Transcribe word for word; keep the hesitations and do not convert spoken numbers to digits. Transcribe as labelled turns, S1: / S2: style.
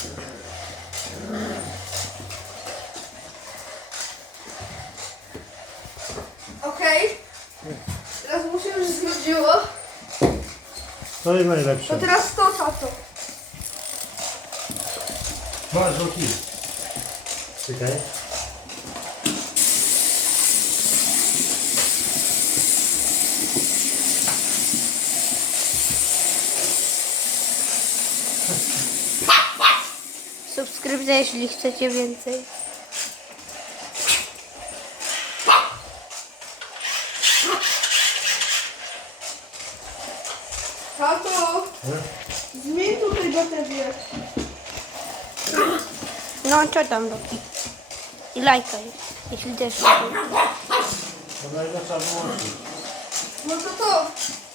S1: Okej. Teraz mu się już znudziło.
S2: To jest
S1: To
S2: najlepsze.
S1: teraz to, tato.
S2: Masz oki. Czekaj.
S3: Subskrypcja, jeśli chcecie więcej.
S1: Tato, zmień tutaj baterię.
S3: No, co tam robi? I lajka jest, jeśli też.
S2: To najlepsza wyłączyć.
S1: No to to.